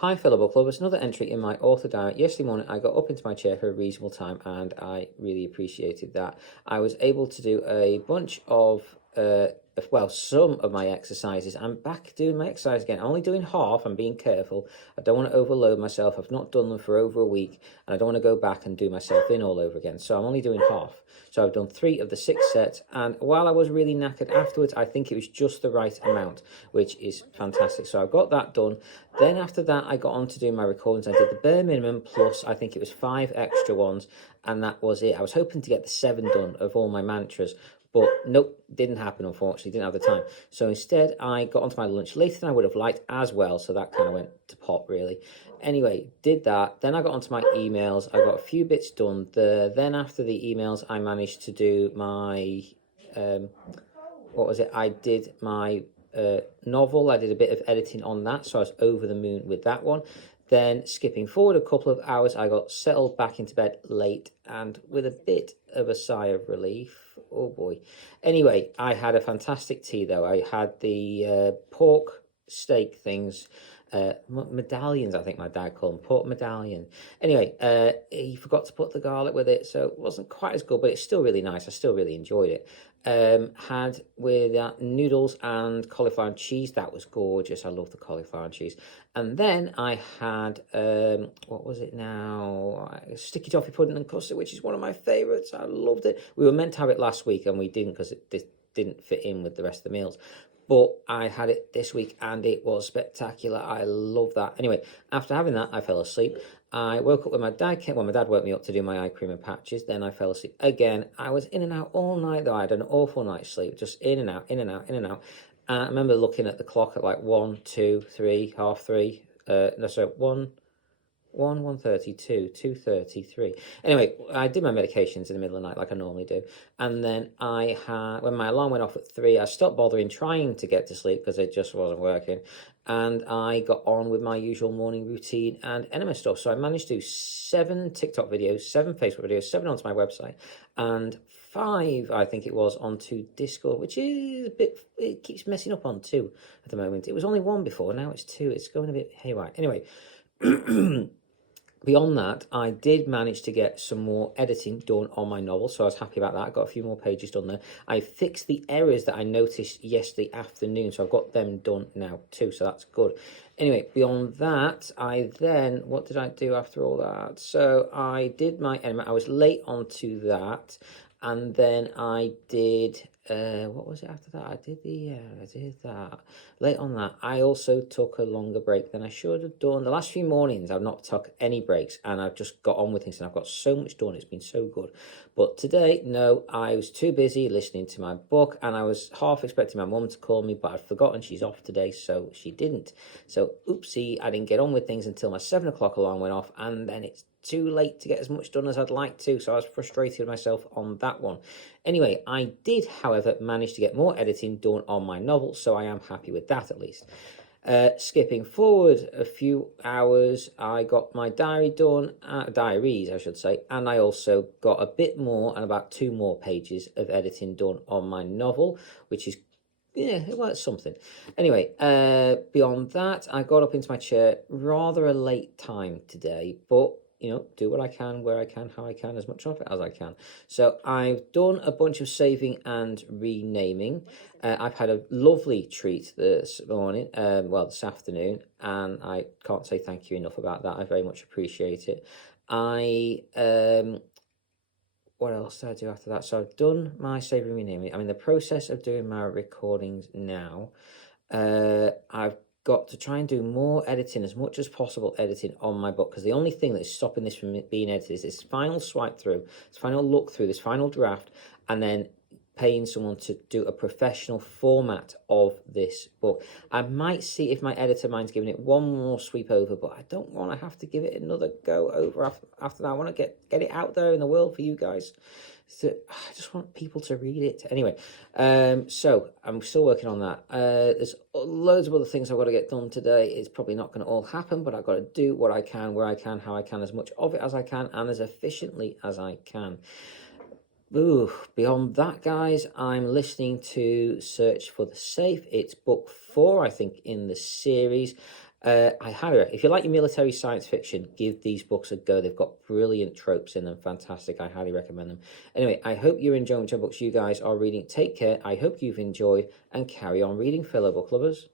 Hi, fellow book lovers. Another entry in my author diary. Yesterday morning, I got up into my chair for a reasonable time, and I really appreciated that. I was able to do a bunch of, some of my exercises. I'm back doing my exercise again. I'm only doing half. I'm being careful. I don't want to overload myself. I've not done them for over a week, and I don't want to go back and do myself in all over again. So I'm only doing half. So I've done 3 of the 6 sets, and while I was really knackered afterwards, I think it was just the right amount, which is fantastic. So I've got that done. Then after that, I got on to do my recordings. I did the bare minimum plus I think it was 5 extra ones, and that was it. I was hoping to get the 7 done of all my mantras, but nope, didn't happen, unfortunately. Didn't have the time. So instead, I got onto my lunch later than I would have liked as well, so that kind of went to pot, really. Anyway, did that. Then I got onto my emails. I got a few bits done. Then after the emails, I managed to do my... I did my novel. I did a bit of editing on that, so I was over the moon with that one. Then skipping forward a couple of hours, I got settled back into bed late and with a bit of a sigh of relief. Oh boy. Anyway, I had a fantastic tea though. I had the pork steak things, medallions, I think my dad called them, pork medallion. Anyway, he forgot to put the garlic with it, so it wasn't quite as good, but it's still really nice. I still really enjoyed it. Had with noodles and cauliflower and cheese. That was gorgeous. I love the cauliflower and cheese. And then I had what was it now? Sticky toffee pudding and custard, which is one of my favourites. I loved it. We were meant to have it last week and we didn't because it didn't fit in with the rest of the meals. But I had it this week and it was spectacular. I love that. Anyway, after having that, I fell asleep. I woke up when my dad came. Well, my dad woke me up to do my eye cream and patches. Then I fell asleep again. I was in and out all night though. I had an awful night's sleep, just in and out, in and out, in and out. And I remember looking at the clock at like 1, 2, 3, half 3. 1:30, 2:33. Anyway, I did my medications in the middle of the night like I normally do. And then when my alarm went off at 3, I stopped bothering trying to get to sleep because it just wasn't working. And I got on with my usual morning routine and enema stuff. So I managed to do 7 TikTok videos, 7 Facebook videos, 7 onto my website, and 5, I think it was, onto Discord, which is a bit, it keeps messing up on 2 at the moment. It was only 1 before, now it's 2. It's going a bit haywire. Anyway, beyond that, I did manage to get some more editing done on my novel, so I was happy about that. I got a few more pages done there. I fixed the errors that I noticed yesterday afternoon, so I've got them done now too, so that's good. Anyway, beyond that, what did I do after all that? So I did my enema. I was late onto that, and then I did... what was it after that? I did that. Late on that, I also took a longer break than I should have done. The last few mornings, I've not took any breaks, and I've just got on with things, and I've got so much done. It's been so good. But today, no, I was too busy listening to my book, and I was half expecting my mum to call me, but I'd forgotten she's off today, so she didn't. So, oopsie, I didn't get on with things until my 7 o'clock alarm went off, and then it's too late to get as much done as I'd like to, so I was frustrated with myself on that one. Anyway, I did, however, manage to get more editing done on my novel, so I am happy with that at least. Skipping forward a few hours, I got my diaries, I should say, and I also got a bit more and about 2 more pages of editing done on my novel, which is well, it's something. Anyway, beyond that, I got up into my chair rather a late time today, but do what I can, where I can, how I can, as much of it as I can. So I've done a bunch of saving and renaming. I've had a lovely treat this morning, this afternoon, and I can't say thank you enough about that. I very much appreciate it. What else did I do after that? So I've done my saving and renaming. I'm in the process of doing my recordings now. I've got to try and do more editing, as much as possible editing on my book, because the only thing that's stopping this from being edited is this final swipe through, this final look through, this final draft, and then paying someone to do a professional format of this book. I might see if my editor minds giving it one more sweep over, but I don't want to have to give it another go over after that. I want to get it out there in the world for you guys. So I just want people to read it. Anyway, so I'm still working on that. There's loads of other things I've got to get done today. It's probably not going to all happen, but I've got to do what I can, where I can, how I can, as much of it as I can, and as efficiently as I can. Ooh, beyond that, guys, I'm listening to Search for the Safe. It's book 4, I think, in the series. I highly recommend. If you like your military science fiction, give these books a go. They've got brilliant tropes in them. Fantastic. I highly recommend them. Anyway, I hope you're enjoying whichever books you guys are reading. Take care. I hope you've enjoyed and carry on reading, fellow book lovers.